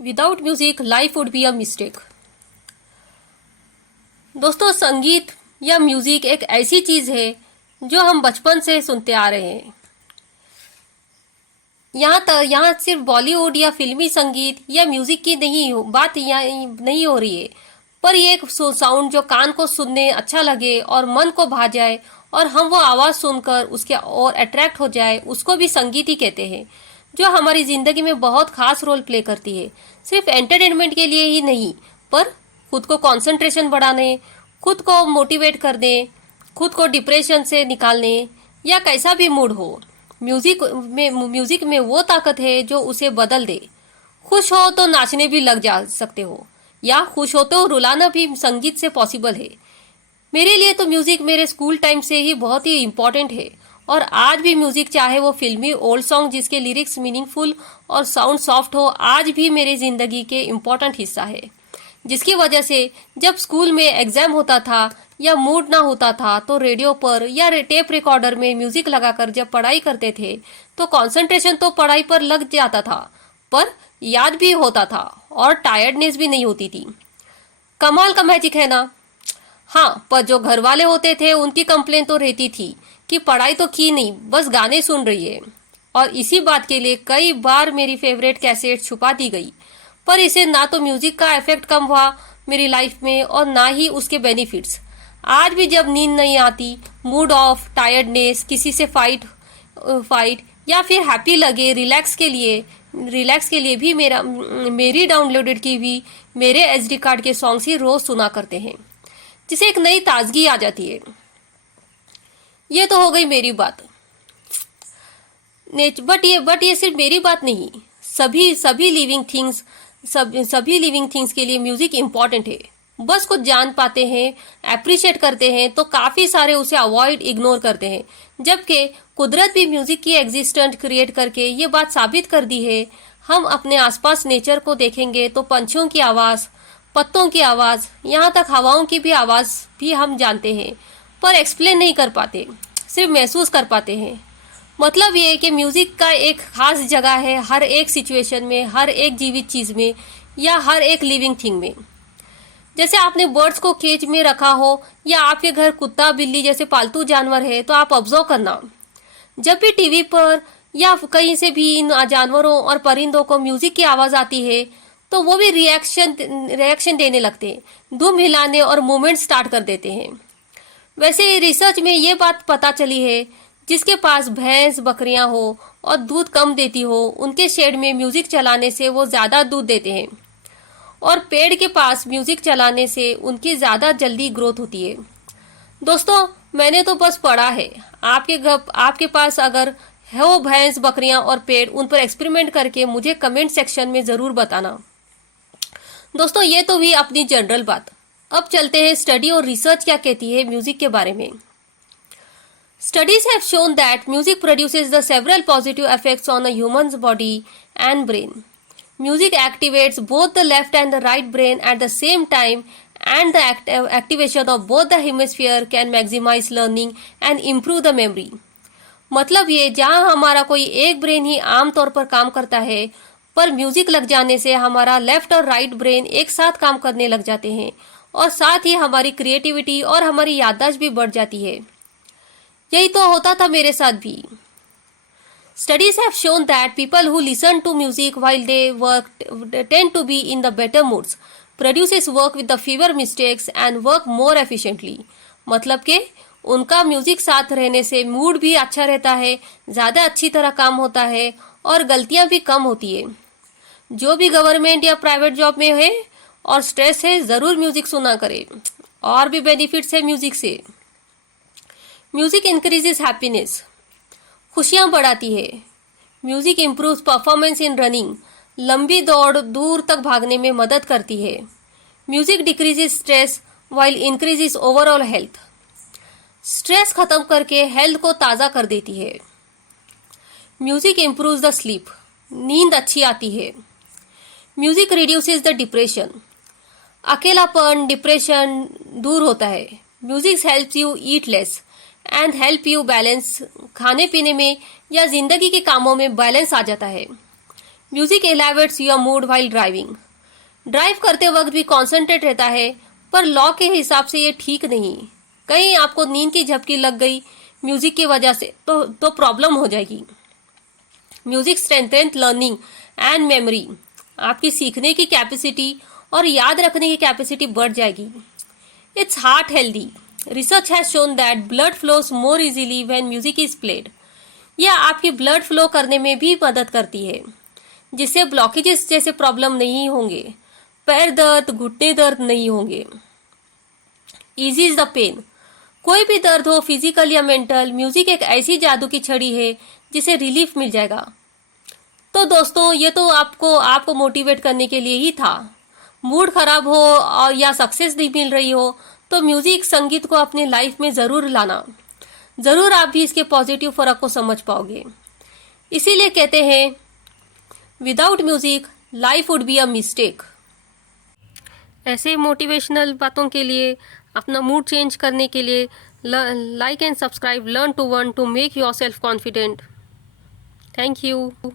Without music life would be a mistake. दोस्तों, संगीत या म्यूजिक एक ऐसी चीज है जो हम बचपन से सुनते आ रहे हैं। यहाँ सिर्फ बॉलीवुड या फिल्मी संगीत या म्यूजिक की बात यहाँ नहीं हो रही है, पर ये एक साउंड जो कान को सुनने अच्छा लगे और मन को भा जाए और हम वो आवाज सुनकर उसके और अट्रैक्ट हो जाए, उसको भी संगीत ही कहते हैं। जो हमारी जिंदगी में बहुत खास रोल प्ले करती है, सिर्फ एंटरटेनमेंट के लिए ही नहीं, पर खुद को कंसंट्रेशन बढ़ाने, खुद को मोटिवेट करने, खुद को डिप्रेशन से निकालने या कैसा भी मूड हो, म्यूजिक में वो ताकत है जो उसे बदल दे। खुश हो तो नाचने भी लग जा सकते हो, या खुश हो तो रुलाना भी संगीत से पॉसिबल है। मेरे लिए तो म्यूजिक मेरे स्कूल टाइम से ही बहुत ही इम्पोर्टेंट है, और आज भी म्यूजिक, चाहे वो फिल्मी ओल्ड सॉन्ग जिसके लिरिक्स मीनिंगफुल और साउंड सॉफ्ट हो, आज भी मेरी जिंदगी के इम्पोर्टेंट हिस्सा है। जिसकी वजह से जब स्कूल में एग्जाम होता था या मूड ना होता था तो रेडियो पर या टेप रिकॉर्डर में म्यूजिक लगाकर जब पढ़ाई करते थे तो कंसंट्रेशन तो पढ़ाई पर लग जाता था, पर याद भी होता था और टायर्डनेस भी नहीं होती थी। कमाल का मैजिक है ना। हाँ, पर जो घर वाले होते थे उनकी कंप्लेन तो रहती थी कि पढ़ाई तो की नहीं, बस गाने सुन रही है, और इसी बात के लिए कई बार मेरी फेवरेट कैसेट छुपा दी गई। पर इसे ना तो म्यूजिक का इफेक्ट कम हुआ मेरी लाइफ में और ना ही उसके बेनिफिट्स। आज भी जब नींद नहीं आती, मूड ऑफ, टायर्डनेस, किसी से फाइट या फिर हैप्पी लगे, रिलैक्स के लिए भी मेरी डाउनलोडेड की भी मेरे एसडी कार्ड के सॉन्ग्स ही रोज सुना करते हैं, जिसे एक नई ताजगी आ जाती है। ये तो हो गई मेरी बात। बट ये सिर्फ मेरी बात नहीं, सभी लिविंग थिंग्स के लिए म्यूजिक इम्पोर्टेंट है। बस कुछ जान पाते हैं, अप्रिशिएट करते हैं, तो काफी सारे उसे अवॉइड, इग्नोर करते हैं। जबकि कुदरत भी म्यूजिक की एग्जिस्टेंस क्रिएट करके ये बात साबित कर दी है। हम अपने आसपास नेचर को देखेंगे तो पंछियों की आवाज, पत्तों की आवाज, यहाँ तक हवाओं की भी आवाज भी हम जानते हैं, पर एक्सप्लेन नहीं कर पाते, सिर्फ महसूस कर पाते हैं। मतलब ये है कि म्यूजिक का एक खास जगह है हर एक सिचुएशन में, हर एक जीवित चीज में या हर एक लिविंग थिंग में। जैसे आपने बर्ड्स को केज में रखा हो या आपके घर कुत्ता बिल्ली जैसे पालतू जानवर है, तो आप ऑब्जर्व करना, जब भी टीवी पर या कहीं से भी इन जानवरों और परिंदों को म्यूजिक की आवाज आती है तो वो भी रिएक्शन देने लगते हैं, धूम हिलाने और मूवमेंट स्टार्ट कर देते हैं। वैसे रिसर्च में ये बात पता चली है, जिसके पास भैंस बकरियां हो और दूध कम देती हो, उनके शेड में म्यूजिक चलाने से वो ज्यादा दूध देते हैं, और पेड़ के पास म्यूजिक चलाने से उनकी ज्यादा जल्दी ग्रोथ होती है। दोस्तों, मैंने तो बस पढ़ा है, आपके पास अगर है वो भैंस बकरियां और पेड़, उन पर एक्सपेरिमेंट करके मुझे कमेंट सेक्शन में जरूर बताना। दोस्तों, ये तो हुई अपनी जनरल बात। अब चलते हैं स्टडी और रिसर्च क्या कहती है म्यूजिक के बारे में। Studies have shown that music produces the several positive effects on a human's body and brain. Music activates both the left and the right brain at the same time, and the activation of both the hemisphere can maximize learning and improve the memory. मतलब ये, जहाँ हमारा कोई एक brain ही आमतौर पर काम करता है, पर म्यूजिक लग जाने से हमारा लेफ्ट और राइट ब्रेन एक साथ काम करने लग जाते हैं, और साथ ही हमारी क्रिएटिविटी और हमारी याददाश्त भी बढ़ जाती है। यही तो होता था मेरे साथ भी। Studies have shown that people who listen to music while they work tend to be in the better moods, produces work with the fewer mistakes and work more efficiently. मतलब के उनका म्यूजिक साथ रहने से मूड भी अच्छा रहता है, ज्यादा अच्छी तरह काम होता है और गलतियां भी कम होती है। जो भी गवर्नमेंट या प्राइवेट जॉब में है और स्ट्रेस है, जरूर म्यूजिक सुना करे। और भी बेनिफिट्स है म्यूजिक से। म्यूजिक इंक्रीजेस हैप्पीनेस, खुशियां बढ़ाती है। Music improves performance in running, लंबी दौड़ दूर तक भागने में मदद करती है। Music decreases stress while increases overall health, stress खत्म करके हेल्थ को ताज़ा कर देती है। म्यूजिक इम्प्रूव्स द स्लीप, नींद अच्छी आती है। म्यूजिक रिड्यूसेस द डिप्रेशन, अकेलापन, डिप्रेशन दूर होता है। Music helps you eat less and help you balance, खाने पीने में या जिंदगी के कामों में बैलेंस आ जाता है। Music elevates your mood while driving. Drive करते वक्त भी कॉन्सेंट्रेट रहता है, पर लॉ के हिसाब से ये ठीक नहीं। कहीं आपको नींद की झपकी लग गई म्यूजिक की वजह से तो प्रॉब्लम हो जाएगी। Music strengthen learning and memory. आपकी सीखने की कैपेसिटी और याद रखने की कैपेसिटी बढ़ जाएगी। Its heart healthy. Research has shown that blood flows more easily when music is played. यह आपकी ब्लड फ्लो करने में भी मदद करती है, जिससे ब्लॉकेजेस जैसे प्रॉब्लम नहीं होंगे, पैर दर्द, घुटने दर्द नहीं होंगे। Easy is the pain. कोई भी दर्द हो, फिजिकल या मेंटल, म्यूजिक एक ऐसी जादू की छड़ी है जिसे रिलीफ मिल जाएगा। तो दोस्तों, ये तो आपको मोटिवेट करने के लिए ही था। मूड खराब हो और या सक्सेस नहीं मिल रही हो तो म्यूजिक, संगीत को अपनी लाइफ में जरूर लाना। जरूर आप भी इसके पॉजिटिव फर्क को समझ पाओगे। इसीलिए कहते हैं, without music life would be a mistake. ऐसे मोटिवेशनल बातों के लिए, अपना मूड चेंज करने के लिए like and subscribe learn to one to make yourself confident. Thank you.